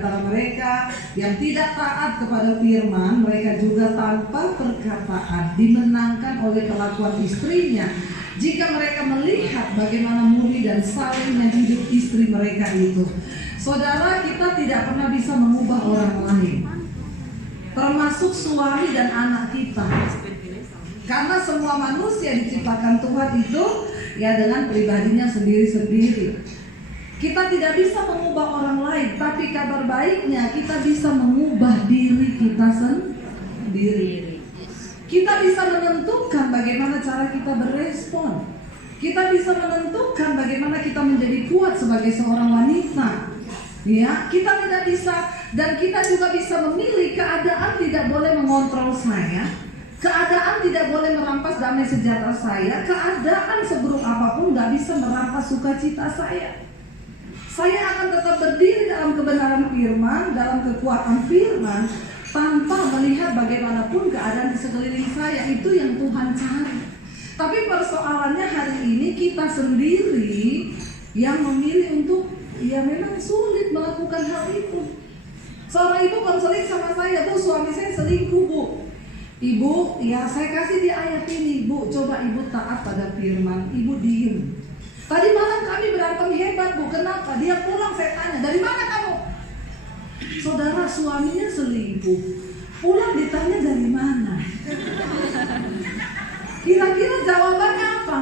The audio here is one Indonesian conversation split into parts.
antara mereka yang tidak taat kepada firman, mereka juga tanpa perkataan dimenangkan oleh kelakuan istrinya. Jika mereka melihat bagaimana murni dan salehnya hidup istri mereka itu. Saudara, kita tidak pernah bisa mengubah orang lain, termasuk suami dan anak kita. Karena semua manusia diciptakan Tuhan itu ya dengan pribadinya sendiri-sendiri. Kita tidak bisa mengubah orang lain, tapi kabar baiknya kita bisa mengubah diri kita sendiri. Kita bisa menentukan bagaimana cara kita berespon. Kita bisa menentukan bagaimana kita menjadi kuat sebagai seorang wanita. Ya, kita tidak bisa, dan kita juga bisa memilih. Keadaan tidak boleh mengontrol saya. Keadaan tidak boleh merampas damai sejahtera saya. Keadaan seburuk apapun gak bisa merampas sukacita saya. Saya akan tetap berdiri dalam kebenaran firman, dalam kekuatan firman, tanpa melihat bagaimanapun keadaan di sekeliling saya. Itu yang Tuhan cari. Tapi persoalannya hari ini kita sendiri yang memilih untuk, ya memang sulit melakukan hal itu. Seorang ibu konseling sama saya, Bu, suami saya selingkuh, Bu. Ibu, ya saya kasih dia ayat ini, Bu, coba ibu taat pada firman, ibu diem. Tadi malam kami berantem hebat, Bu, kenapa? Dia pulang, saya tanya, dari mana kamu? Saudara, suaminya selingkuh, pulang ditanya dari mana? Kira-kira jawabannya apa?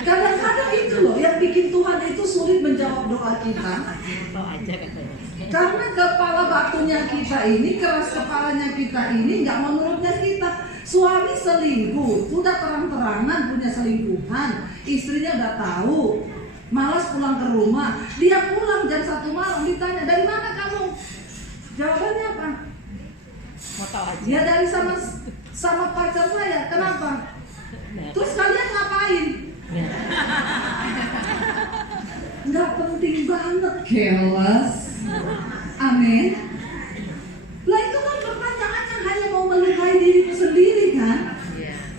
Kadang-kadang itu loh yang bikin Tuhan itu sulit menjawab doa kita. Karena kepala batunya kita ini, keras kepalanya kita ini nggak menurutnya kita. Suami selingkuh, sudah terang-terangan punya selingkuhan, istrinya udah tahu, malas pulang ke rumah. Dia pulang jam 1 malam, ditanya, dari mana kamu? Jawabannya apa? Mau tahu aja. Ya dari sama pacar saya. Kenapa? Terus kalian ngapain? Nggak penting banget, keles. Amin. Lah itu kan pertanyaan yang hanya mau melukai dirimu sendiri kan?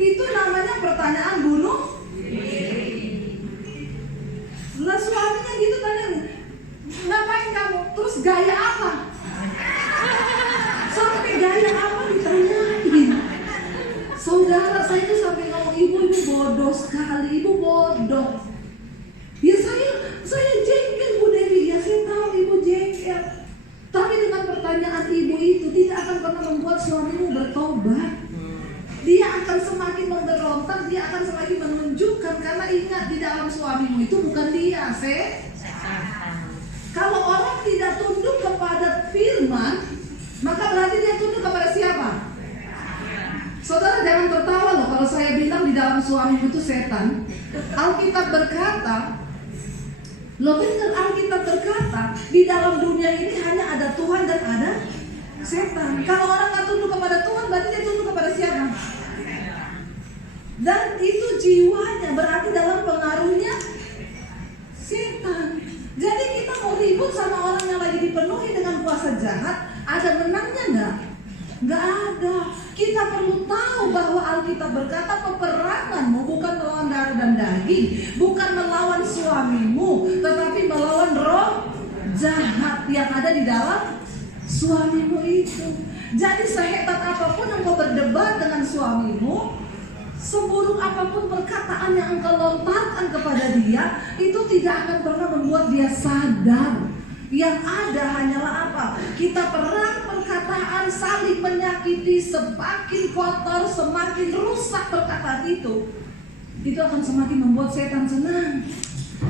Itu namanya pertanyaan bunuh diri. Lah suaminya gitu tanya, ngapain kamu? Terus gaya apa? Sampai gaya apa ditanyain? Saudara, saya itu sampai ngomong, ibu bodoh sekali, ibu bodoh. Ya saya jengkel, Bu Dewi, ya saya tahu ibu jengkel. Tapi dengan pertanyaan ibu itu tidak akan pernah membuat suamimu bertobat. Dia akan semakin memberontak, dia akan semakin menunjukkan, karena ingat di dalam suamimu itu bukan dia, Kalau orang tidak tunduk kepada firman, maka berarti dia tunduk kepada siapa? Saudara jangan tertawa loh kalau saya bilang di dalam suamimu itu setan. Alkitab berkata, lo benar, Alkitab berkata di dalam dunia ini hanya ada Tuhan dan ada setan. Kalau orang nggak tunduk kepada Tuhan, berarti dia tunduk kepada siapa? Dan itu jiwanya, berarti dalam pengaruhnya setan. Jadi kita mau ribut sama orang yang lagi dipenuhi dengan kuasa jahat, ada menangnya nggak? Nggak ada. Kita perlu tahu bahwa Alkitab berkata peperanganmu bukan melawan darah dan daging, bukan melawan suamimu, tetapi melawan roh jahat yang ada di dalam suamimu itu. Jadi sehebat apapun engkau berdebat dengan suamimu, seburuk apapun perkataan yang engkau lontarkan kepada dia, itu tidak akan pernah membuat dia sadar. Yang ada hanyalah apa? Kita perang perkataan, saling menyakiti, semakin kotor, semakin rusak perkataan itu akan semakin membuat setan senang.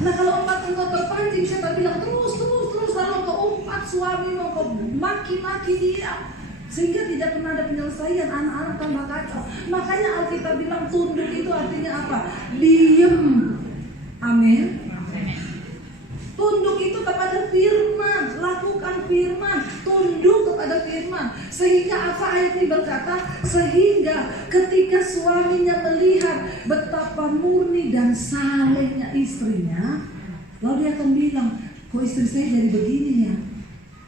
Nah kalau empat engkau terpancing, setan bilang terus, lalu engkau umpat suamimu, engkau maki-maki dia, sehingga tidak pernah ada penyelesaian, anak-anak tambah kacau. Makanya Alkitab bilang tunduk itu artinya apa? Diem. Amin. Tunduk itu kepada firman, lakukan firman, tunduk kepada firman. Sehingga apa ayat ini berkata? Sehingga ketika suaminya melihat betapa murni dan salehnya istrinya, lalu dia akan bilang, kok istri saya jadi begini ya?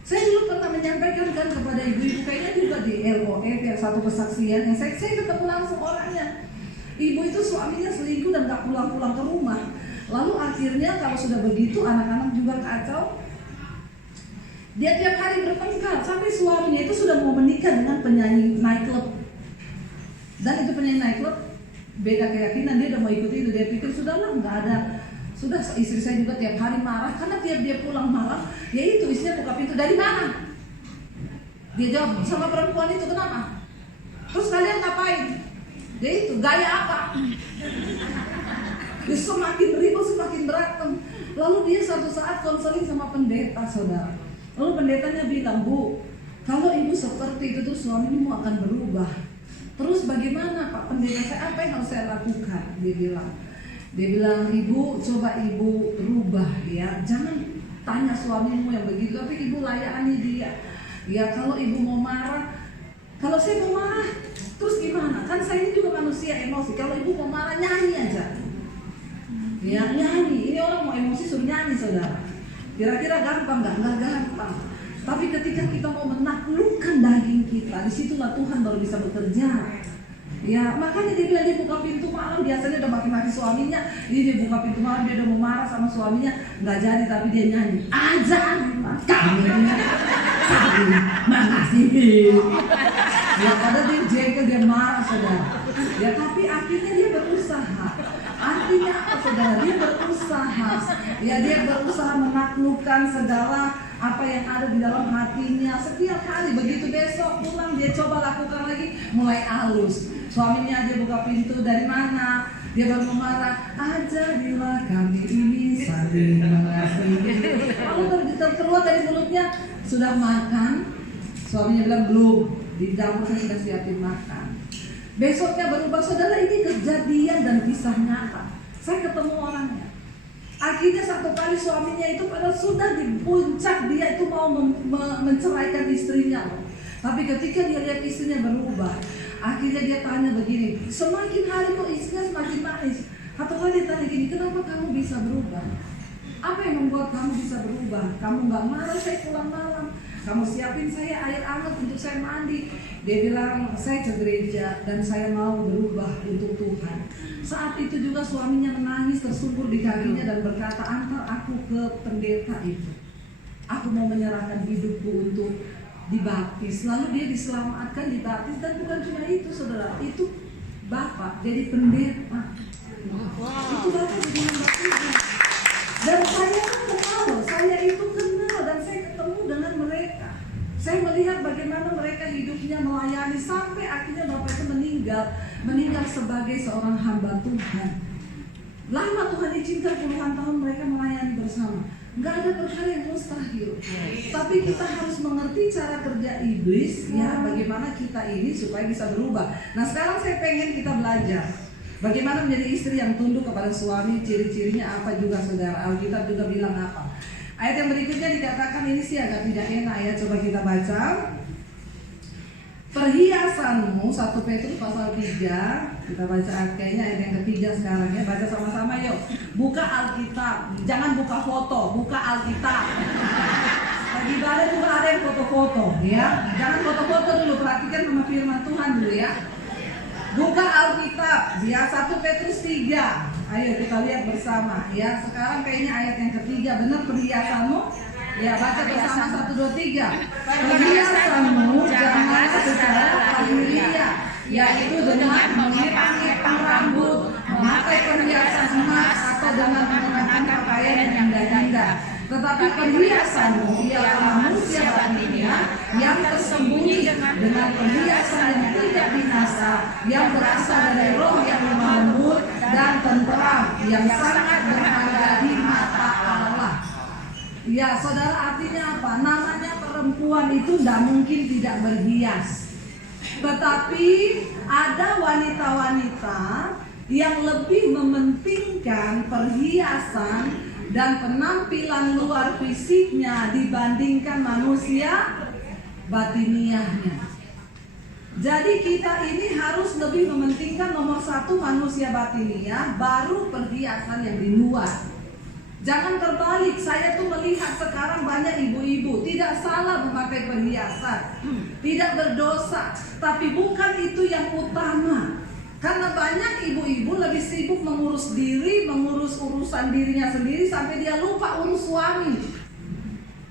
Saya dulu pernah menyampaikan kan kepada ibu-ibu, kayaknya juga di LOF ya, satu kesaksian yang saya ketemu langsung orangnya. Ibu itu suaminya selingkuh dan gak pulang-pulang ke rumah. Lalu akhirnya kalau sudah begitu anak-anak juga kacau. Dia tiap hari bertengkar sampai suaminya itu sudah mau menikah dengan penyanyi nightclub. Dan itu penyanyi nightclub beda keyakinan, dia udah mau ikut itu. Dia pikir sudahlah, nggak ada. Sudah, istri saya juga tiap hari marah karena tiap dia pulang malam, ya itu istrinya buka pintu, dari mana? Dia jawab, sama perempuan itu, kenapa? Terus kalian ngapain? Dia itu, gaya apa? Dia semakin ribut, semakin berantem. Lalu dia suatu saat konseling sama pendeta, saudara. Lalu pendetanya bilang, Bu, kalau ibu seperti itu tuh suamimu akan berubah. Terus bagaimana Pak Pendeta, saya apa yang harus saya lakukan? Dia bilang, ibu coba ibu rubah ya. Jangan tanya suamimu yang begitu, tapi ibu layani dia. Ya kalau ibu mau marah, kalau saya mau marah, terus gimana? Kan saya ini juga manusia emosi. Kalau ibu mau marah, nyanyi aja. Ya nyanyi. Ini orang mau emosi suruh nyanyi, saudara. Kira-kira gampang nggak? Nggak gampang. Tapi ketika kita mau menaklukkan daging kita, disitulah Tuhan baru bisa bekerja. Ya, makanya dia bilang dia buka pintu malam, biasanya udah maki-maki suaminya, dia buka pintu malam, dia udah mau marah sama suaminya, nggak jadi tapi dia nyanyi. Ajar kami, makasih. Ya, padahal dia jengkel, dia marah, saudara. Ya, tapi akhirnya dia berusaha. Artinya apa, saudara? Dia berusaha. Ya, dia berusaha menaklukkan segala apa yang ada di dalam hatinya. Setiap hari begitu besok pulang dia coba lakukan lagi, mulai halus. Suaminya dia buka pintu, dari mana? Dia baru marah, ajarilah kami ini saling mengasihi. Lalu keluar dari mulutnya, sudah makan? Suaminya bilang belum, di dapur saya sudah siapin makan. Besoknya berubah, saudara, ini kejadian dan kisah nyata. Saya ketemu orangnya. Akhirnya satu kali suaminya itu padahal sudah di puncak, dia itu mau menceraikan istrinya. Tapi ketika dia lihat istrinya berubah, akhirnya dia tanya begini, semakin hari kok istrinya semakin manis. Atau kalau dia tanya gini, kenapa kamu bisa berubah? Apa yang membuat kamu bisa berubah? Kamu gak marah saya pulang malam, kamu siapin saya air hangat untuk saya mandi. Dia bilang, saya ke gereja dan saya mau berubah untuk Tuhan. Saat itu juga suaminya menangis tersungkur di kakinya dan berkata, antar aku ke pendeta itu. Aku mau menyerahkan hidupku untuk dibaptis. Lalu dia diselamatkan, dibaptis. Dan bukan cuma itu, saudara, itu Bapak jadi pendeta. Itu Bapak jadi membaptis. Dan saya kan kenal, saya itu kenal dan saya ketemu dengan mereka. Saya melihat bagaimana mereka hidupnya melayani sampai akhirnya Bapak itu meninggal sebagai seorang hamba Tuhan. Lama Tuhan izinkan puluhan tahun mereka melayani bersama. Nggak ada perkara yang mustahil. Tapi kita harus mengerti cara kerja iblis, ya, bagaimana kita ini supaya bisa berubah. Nah sekarang saya pengen kita belajar bagaimana menjadi istri yang tunduk kepada suami, ciri-cirinya apa juga, saudara. Alkitab juga bilang apa. Ayat yang berikutnya dikatakan, ini sih agak tidak enak ya, coba kita baca. Perhiasanmu, 1 Petrus pasal 3. Kita baca kayaknya ayat yang ketiga sekarang ya. Baca sama-sama yuk. Buka Alkitab, jangan buka foto, buka Alkitab. Lagi ibadah juga ada yang foto-foto ya. Jangan foto-foto dulu, perhatikan sama firman Tuhan dulu ya. Buka Alkitab, ya 1 Petrus 3. Ayo kita lihat bersama ya. Sekarang kayaknya ayat yang ketiga, benar perhiasanmu. Ya baca bersama 1, 2, 3. Perhiasanmu jangan secara lahiriah, yaitu dengan mengepang-epang rambut, memakai perhiasan emas atau dengan menggunakan pakaian yang indah-indah. Tetapi perhiasanmu ialah manusia batinnya yang tersembunyi dengan perhiasan yang tidak binasa, yang berasal dari roh yang lemah lembut dan tenteram, yang sangat berharga di mata Allah. Ya saudara, artinya apa? Namanya perempuan itu tidak mungkin tidak berhias. Tetapi ada wanita-wanita yang lebih mementingkan perhiasan dan penampilan luar fisiknya dibandingkan manusia batiniahnya. Jadi kita ini harus lebih mementingkan nomor 1 manusia batiniah, baru perhiasan yang di luar. Jangan terbalik, saya tuh melihat sekarang banyak ibu-ibu tidak salah memakai perhiasan, tidak berdosa, tapi bukan itu yang utama. Karena banyak ibu-ibu lebih sibuk mengurus diri, mengurus urusan dirinya sendiri sampai dia lupa urus suami.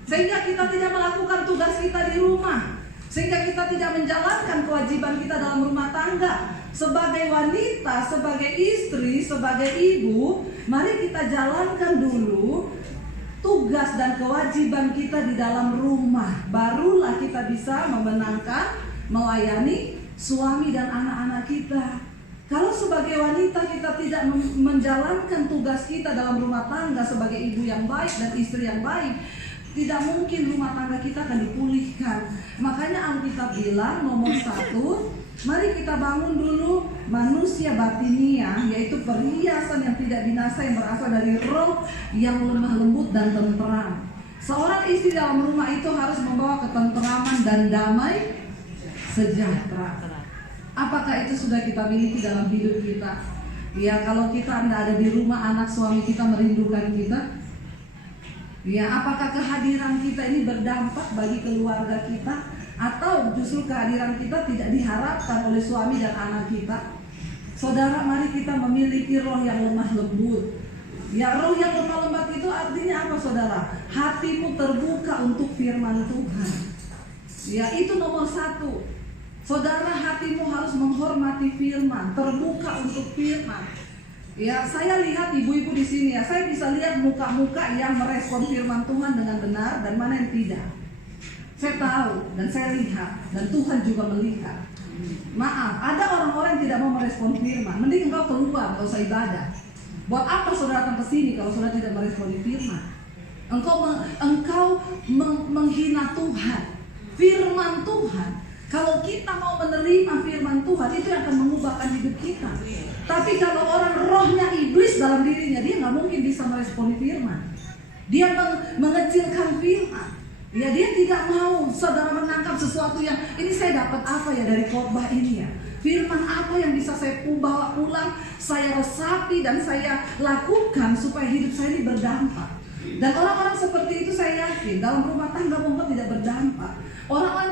Sehingga kita tidak melakukan tugas kita di rumah. Sehingga kita tidak menjalankan kewajiban kita dalam rumah tangga. Sebagai wanita, sebagai istri, sebagai ibu, mari kita jalankan dulu tugas dan kewajiban kita di dalam rumah. Barulah kita bisa memenangkan, melayani suami dan anak-anak kita. Kalau sebagai wanita kita tidak menjalankan tugas kita dalam rumah tangga sebagai ibu yang baik dan istri yang baik, tidak mungkin rumah tangga kita akan dipulihkan. Makanya Alkitab bilang nomor 1, mari kita bangun dulu manusia batinia, yaitu perhiasan yang tidak binasa yang berasal dari roh yang lemah lembut dan tenteram. Seorang istri dalam rumah itu harus membawa ketenteraman dan damai sejahtera. Apakah itu sudah kita miliki dalam hidup kita? Ya, kalau kita tidak ada di rumah, anak suami kita merindukan kita. Ya, apakah kehadiran kita ini berdampak bagi keluarga kita? Atau justru kehadiran kita tidak diharapkan oleh suami dan anak kita? Saudara, mari kita memiliki roh yang lemah lembut. Ya, roh yang lemah lembut itu artinya apa, saudara? Hatimu terbuka untuk firman Tuhan. Ya, itu nomor 1. Saudara, hatimu harus menghormati firman, terbuka untuk firman. Ya, saya lihat ibu-ibu di sini ya, saya bisa lihat muka-muka yang merespon firman Tuhan dengan benar dan mana yang tidak. Saya tahu dan saya lihat dan Tuhan juga melihat. Maaf, ada orang-orang yang tidak mau merespon firman. Mending engkau keluar, engkau usah ibadah. Buat apa saudara datang ke sini kalau saudara tidak merespon firman? Engkau menghina Tuhan, firman Tuhan. Kalau kita mau menerima firman Tuhan, itu yang akan mengubahkan hidup kita. Tapi kalau orang rohnya iblis dalam dirinya, dia nggak mungkin bisa meresponi firman. Dia mengecilkan firman. Ya, dia tidak mau saudara menangkap sesuatu yang ini saya dapat apa ya dari khotbah ini ya. Firman apa yang bisa saya bawa pulang, saya resapi dan saya lakukan supaya hidup saya ini berdampak. Dan orang-orang seperti itu saya yakin dalam rumah tangga mungkin tidak berdampak. Orang-orang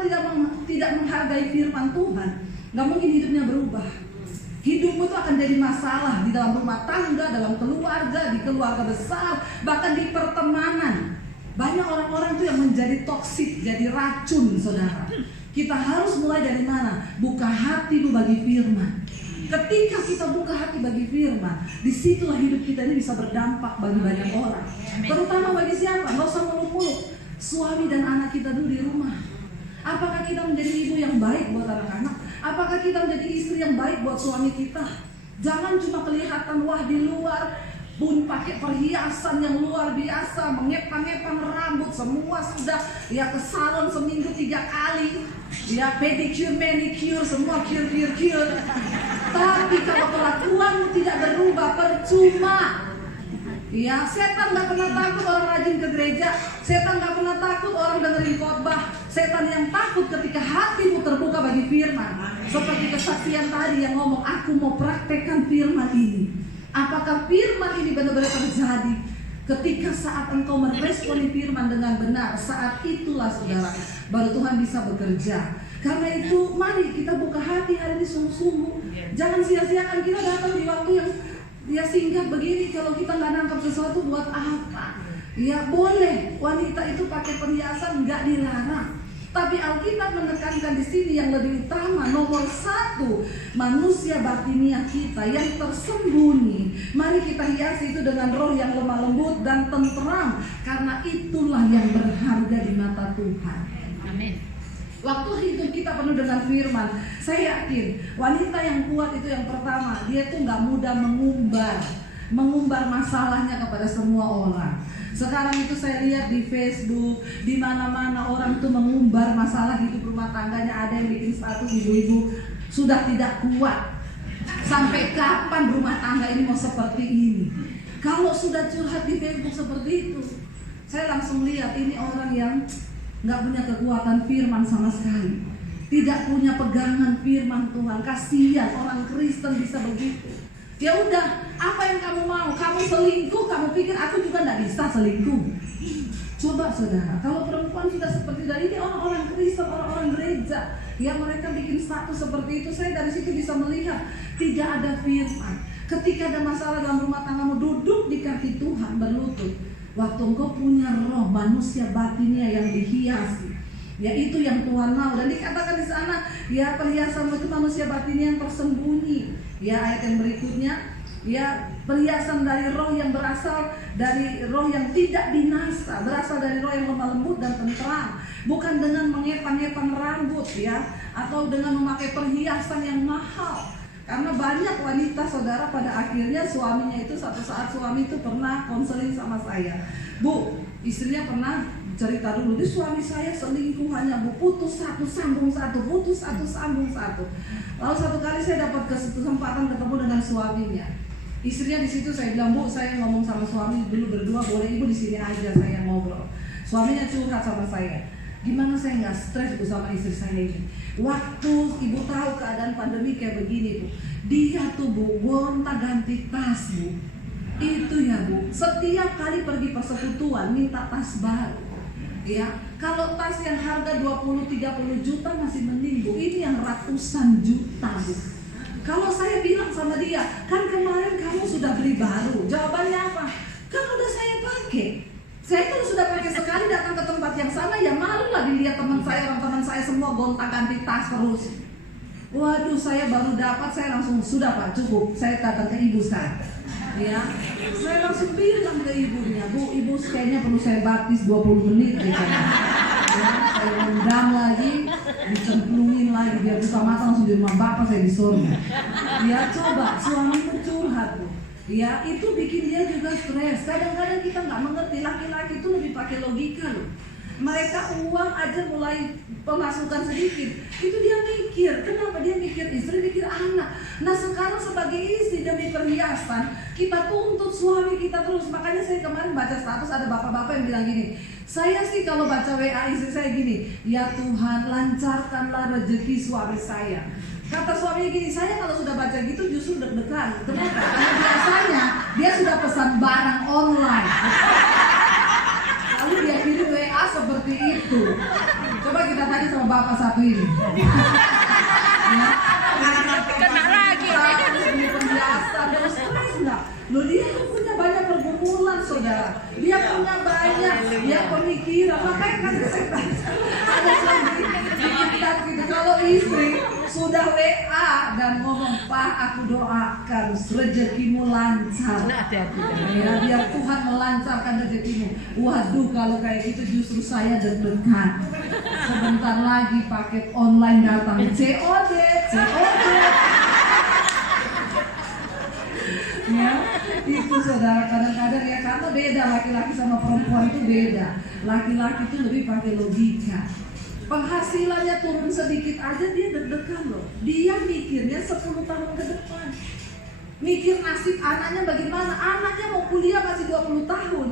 tidak menghargai firman Tuhan, nggak mungkin hidupnya berubah. Hidupmu itu akan jadi masalah di dalam rumah tangga, dalam keluarga, di keluarga besar, bahkan di pertemanan. Banyak orang-orang itu yang menjadi toksik, jadi racun, saudara. Kita harus mulai dari mana? Buka hatimu bagi firman. Ketika kita buka hati bagi firman, disitulah hidup kita ini bisa berdampak bagi banyak orang. Terutama bagi siapa? Nggak usah muluk-muluk. Suami dan anak kita dulu di rumah. Apakah kita menjadi ibu yang baik buat anak-anak? Apakah kita menjadi istri yang baik buat suami kita? Jangan cuma kelihatan wah di luar, pun pakai perhiasan yang luar biasa, mengepang-ngepang rambut, semua sudah ya ke salon seminggu 3 kali, ya pedicure, manicure, semua cure. Tapi kalau kelakuanmu tidak berubah, percuma. Ya, setan gak pernah takut orang rajin ke gereja. Setan gak pernah takut orang dengerin khotbah. Setan yang takut ketika hatimu terbuka bagi firman. Seperti kesaksian tadi yang ngomong, aku mau praktekkan firman ini. Apakah firman ini benar-benar terjadi? Ketika saat engkau meresponi firman dengan benar, saat itulah saudara, baru Tuhan bisa bekerja. Karena itu mari kita buka hati hari ini sungguh-sungguh. Jangan sia-siakan kita datang di waktu yang ya singkat begini. Kalau kita nggak nangkap sesuatu buat apa? Ya boleh wanita itu pakai perhiasan, nggak dilarang. Tapi Alkitab menekankan di sini yang lebih utama, nomor 1, manusia batinia kita yang tersembunyi. Mari kita hiasi itu dengan roh yang lemah lembut dan tenteram, karena itulah yang berharga di mata Tuhan. Amin. Waktu hidup kita penuh dengan firman, saya yakin wanita yang kuat itu yang pertama, dia tuh nggak mudah mengumbar masalahnya kepada semua orang. Sekarang itu saya lihat di Facebook, di mana-mana orang tuh mengumbar masalah hidup rumah tangganya. Ada yang bikin status, ibu-ibu sudah tidak kuat. Sampai kapan rumah tangga ini mau seperti ini? Kalau sudah curhat di Facebook seperti itu, saya langsung lihat ini orang yang nggak punya kekuatan firman sama sekali, tidak punya pegangan firman Tuhan. Kasihan orang Kristen bisa begitu. Ya udah, apa yang kamu mau? Kamu selingkuh, kamu pikir aku juga nggak bisa selingkuh. Coba saudara, kalau perempuan sudah seperti dari ini orang-orang Kristen, orang-orang gereja yang mereka bikin status seperti itu, saya dari situ bisa melihat tidak ada firman. Ketika ada masalah dalam rumah tanggamu, duduk di kaki Tuhan berlutut. Waktu engkau punya roh manusia batinnya yang dihiasi, ya itu yang Tuhan mau. Dan dikatakan di sana, ya perhiasanmu itu manusia batinnya yang tersembunyi. Ya ayat yang berikutnya, ya perhiasan dari roh yang berasal dari roh yang tidak binasa, berasal dari roh yang lemah lembut dan tenteram, bukan dengan mengepang-epang rambut ya, atau dengan memakai perhiasan yang mahal. Karena banyak wanita saudara pada akhirnya suaminya itu, satu saat suami itu pernah konseling sama saya, Bu, istrinya pernah cerita dulu, di suami saya selingkuhannya Bu, putus satu sambung satu, putus satu sambung satu. Lalu satu kali saya dapat kesempatan ketemu dengan suaminya. Istrinya di situ, saya bilang, Bu, saya ngomong sama suami dulu berdua, boleh Ibu di sini aja saya ngobrol. Suaminya curhat sama saya, gimana saya nggak stres Bu sama istri saya ini. Waktu Ibu tahu keadaan pandemi kayak begini Bu, dia tuh Bu gonta-ganti tas Bu. Itu ya Bu, setiap kali pergi persekutuan minta tas baru. Ya, kalau tas yang harga 20-30 juta masih mending Bu, ini yang ratusan juta Bu. Kalau saya bilang sama dia, kan kemarin kamu sudah beli baru, jawabannya apa? Kan udah saya pakai. Saya kan sudah pakai sekali, datang ke tempat yang sama, ya malu lah dilihat teman saya, orang teman saya semua gonta-ganti tas terus. Waduh, saya baru dapat, saya langsung, sudah Pak, cukup, saya datang ke ibu sekarang. Ya, saya langsung bilang ke ibunya, Bu, ibu kayaknya perlu saya baptis 20 menit gitu. Ya, saya rendam lagi, dicemplungin lagi, biar buka mata langsung di rumah bapak saya di surga. Ya coba, suamimu curhat Bu. Ya itu bikin dia juga stres. Kadang-kadang kita nggak mengerti, laki-laki itu lebih pakai logika loh. Mereka uang aja mulai pemasukan sedikit, itu dia mikir. Kenapa dia mikir istri, mikir anak. Nah sekarang sebagai istri demi perhiasan, kita tuntut suami kita terus. Makanya saya kemarin baca status ada bapak-bapak yang bilang gini, saya sih kalau baca WA istri saya gini, ya Tuhan lancarkanlah rezeki suami saya. Kata suaminya gini, saya kalau sudah baca gitu justru deg-degan. Kenapa? Karena biasanya dia sudah pesan barang online, lalu dia kirim WA seperti itu. Coba kita tanya sama bapak satu ini. Kena lagi. Beli perhiasan terus stres enggak? Loh dia tuh punya banyak pergumulan saudara. Dia punya banyak, dia pemikiran. Makanya kan saya ada lagi kita gitu. Kalau istri sudah WA dan ngomong, Pak aku doakan rezekimu lancar. Ya, biar Tuhan melancarkan rezekimu. Waduh kalau kayak gitu justru saya deg-degan. Sebentar lagi paket online datang, COD. Ya, itu saudara kadang-kadang ya, karena beda laki-laki sama perempuan itu beda. Laki-laki itu lebih pakai logika. Penghasilannya turun sedikit aja dia deg-degan loh. Dia mikirnya 10 tahun ke depan. Mikir nasib anaknya bagaimana. Anaknya mau kuliah masih 20 tahun.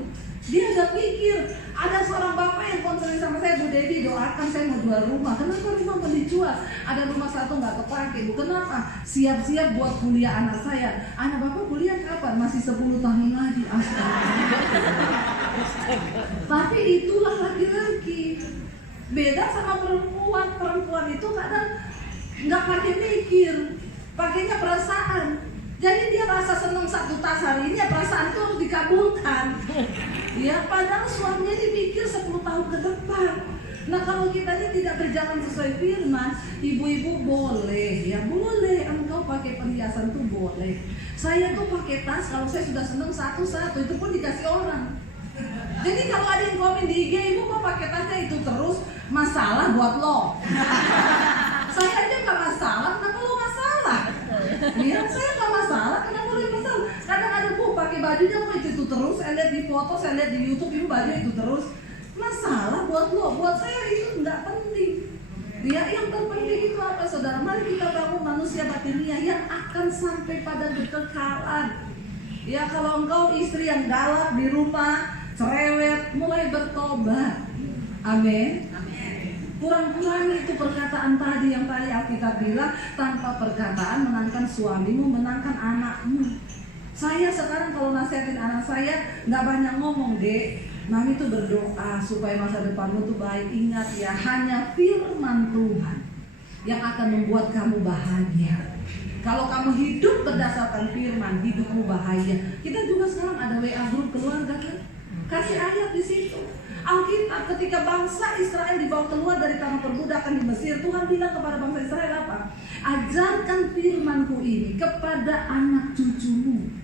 Dia udah mikir. Ada seorang bapak yang konseling sama saya, Bu Dedi doakan saya mau jual rumah. Kenapa rumah mau dijual? Ada rumah satu nggak kepake Bu. Kenapa? Siap-siap buat kuliah anak saya. Anak bapak kuliah kapan? Masih 10 tahun lagi. Astaga. Tapi itulah laki-laki. Beda sama perempuan. Perempuan itu kadang nggak pakai mikir, pakainya perasaan. Jadi dia rasa senang satu tas hari ini, perasaan itu harus dikabulkan. Ya, padahal suaminya dipikir 10 tahun ke depan. Nah kalau kita ini tidak berjalan sesuai firman, ibu-ibu boleh, ya boleh engkau pakai perhiasan tuh boleh. Saya tuh pakai tas kalau saya sudah senang satu-satu, itu pun dikasih orang. Jadi kalau ada yang komen di IG, ibu kok pakai tasnya itu terus, masalah buat lo. Saya aja nggak masalah, kenapa lo masalah? Ya saya nggak masalah, kenapa lo masalah? Kadang ada Bu pakai bajunya kok itu terus, saya lihat di foto, saya lihat di YouTube ibu baju itu terus. Masalah buat lo, buat saya itu nggak penting. Ya yang terpenting itu apa saudara? Mari kita bangun manusia batinnya yang akan sampai pada kekekalan. Ya kalau engkau istri yang galak di rumah, cerewet, mulai bertobat. Amin. Kurang-kurangi itu perkataan tadi yang tadi Alkitab bilang, tanpa perkataan menangkan suamimu, menangkan anakmu. Saya sekarang kalau nasihatin anak saya nggak banyak ngomong, Dek. Mami tuh berdoa supaya masa depanmu tuh baik. Ingat ya, hanya firman Tuhan yang akan membuat kamu bahagia. Kalau kamu hidup berdasarkan firman, hidupmu bahagia. Kita juga sekarang ada WA group keluarga kan? Kasih ayat di situ. Alkitab ketika bangsa Israel dibawa keluar dari tanah perbudakan di Mesir, Tuhan bilang kepada bangsa Israel apa? Ajarkan firmanku ini kepada anak cucumu.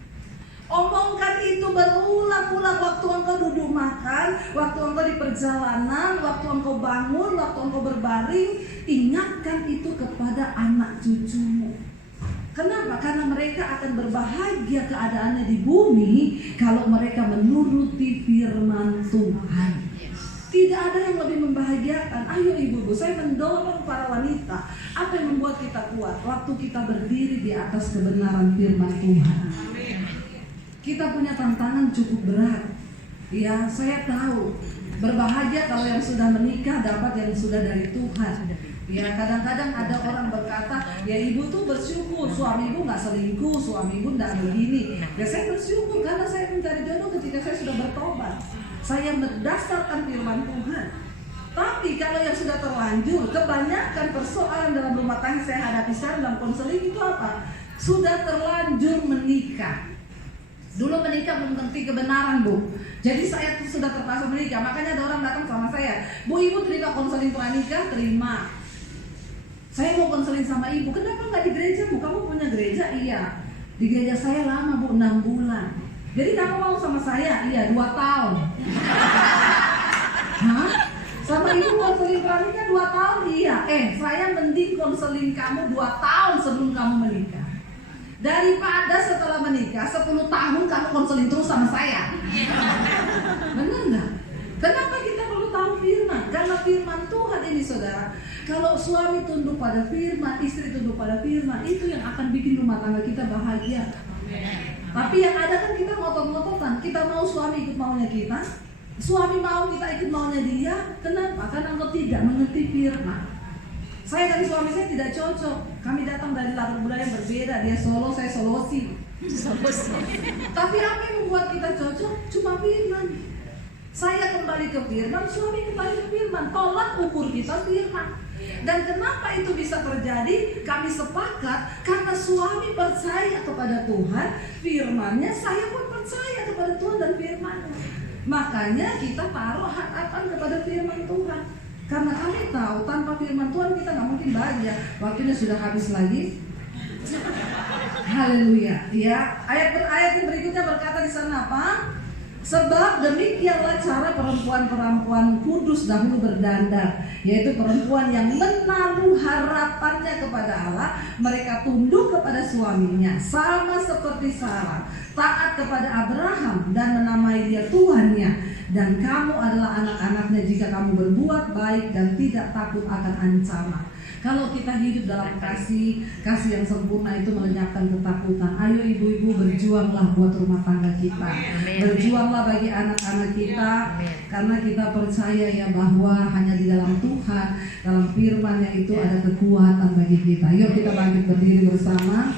Omongkan itu berulang-ulang waktu engkau duduk makan, waktu engkau di perjalanan, waktu engkau bangun, waktu engkau berbaring. Ingatkan itu kepada anak cucumu. Kenapa? Karena mereka akan berbahagia keadaannya di bumi kalau mereka menuruti firman Tuhan. Tidak ada yang lebih membahagiakan. Ayo ibu-ibu, saya mendorong para wanita. Apa yang membuat kita kuat? Waktu kita berdiri di atas kebenaran firman Tuhan. Kita punya tantangan cukup berat. Ya, saya tahu. Berbahagia kalau yang sudah menikah dapat yang sudah dari Tuhan. Ya, kadang-kadang ada orang berkata, ya ibu tuh bersyukur, suami ibu nggak selingkuh, suami ibu nggak begini. Ya saya bersyukur karena saya mencari jodoh ketika saya sudah bertobat. Saya berdasarkan firman Tuhan. Tapi kalau yang sudah terlanjur, kebanyakan persoalan dalam rumah tangga saya hadapi sekarang dalam konseling itu apa? Sudah terlanjur menikah. Dulu menikah belum tentu kebenaran, Bu. Jadi saya tuh sudah terpaksa menikah. Makanya ada orang datang sama saya, Bu, ibu terima konseling pranikah? Terima. Saya mau konseling sama ibu. Kenapa nggak di gereja, Bu? Kamu punya gereja? Iya. Di gereja saya lama, Bu, 6 bulan. Jadi kamu mau sama saya? Iya, 2 tahun. Hah? Sama ibu konseling pranikah 2 tahun? Iya. Saya mending konseling kamu 2 tahun sebelum kamu menikah. Daripada setelah menikah 10 tahun kamu konseling terus sama saya. Benar nggak? Kenapa kita perlu tahu firman? Karena firman Tuhan ini, saudara. Kalau suami tunduk pada firman, istri tunduk pada firman, itu yang akan bikin rumah tangga kita bahagia. Tapi yang ada kan kita ngotot-ngototan. Kita mau suami ikut maunya kita, suami mau kita ikut maunya dia. Kenapa? Karena engkau tidak mengerti firman. Saya dan suami saya tidak cocok. Kami datang dari latar budaya yang berbeda. Dia Solo, saya Solosi. Tapi apa yang membuat kita cocok? Cuma firman. Saya kembali ke firman, suami kembali ke firman. Tolak ukur kita firman. Dan kenapa itu bisa terjadi? Kami sepakat karena suami percaya kepada Tuhan, firman-Nya, saya pun percaya kepada Tuhan dan firman-Nya. Makanya kita taruh harapan kepada firman Tuhan. Karena kami tahu tanpa firman Tuhan kita nggak mungkin bahagia. Waktunya sudah habis lagi. Haleluya. Ya, ayat yang berikutnya berkata di sana apa? Sebab demikianlah cara perempuan-perempuan kudus dahulu berdandar, yaitu perempuan yang menaruh harapannya kepada Allah. Mereka tunduk kepada suaminya, sama seperti Sarah, taat kepada Abraham dan menamai dia Tuhannya. Dan kamu adalah anak-anaknya jika kamu berbuat baik dan tidak takut akan ancaman. Kalau kita hidup dalam kasih yang sempurna itu melenyapkan ketakutan. Ayo ibu-ibu, berjuanglah buat rumah tangga kita. Berjuanglah bagi anak-anak kita. Karena kita percaya ya bahwa hanya di dalam Tuhan, dalam firman-Nya itu ada kekuatan bagi kita. Yuk kita bangkit berdiri bersama.